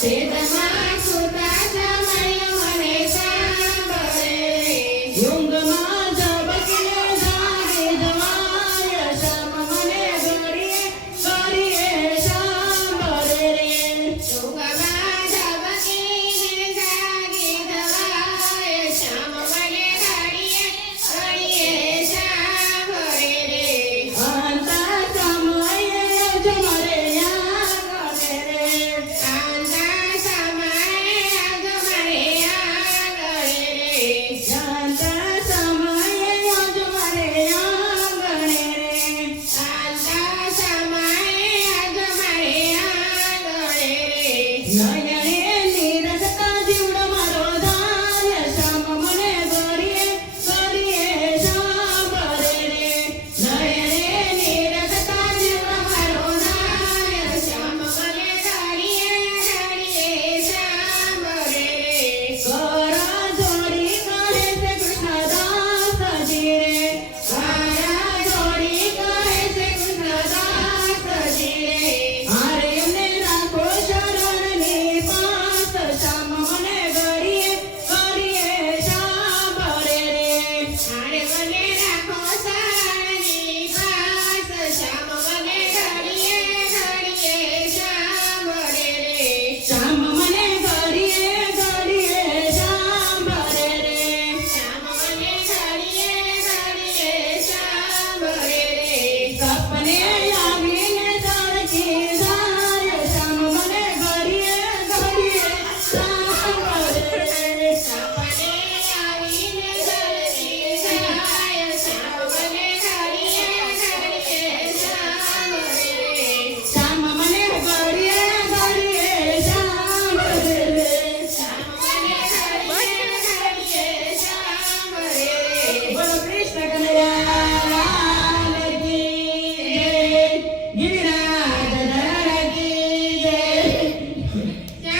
Say that. Yeah.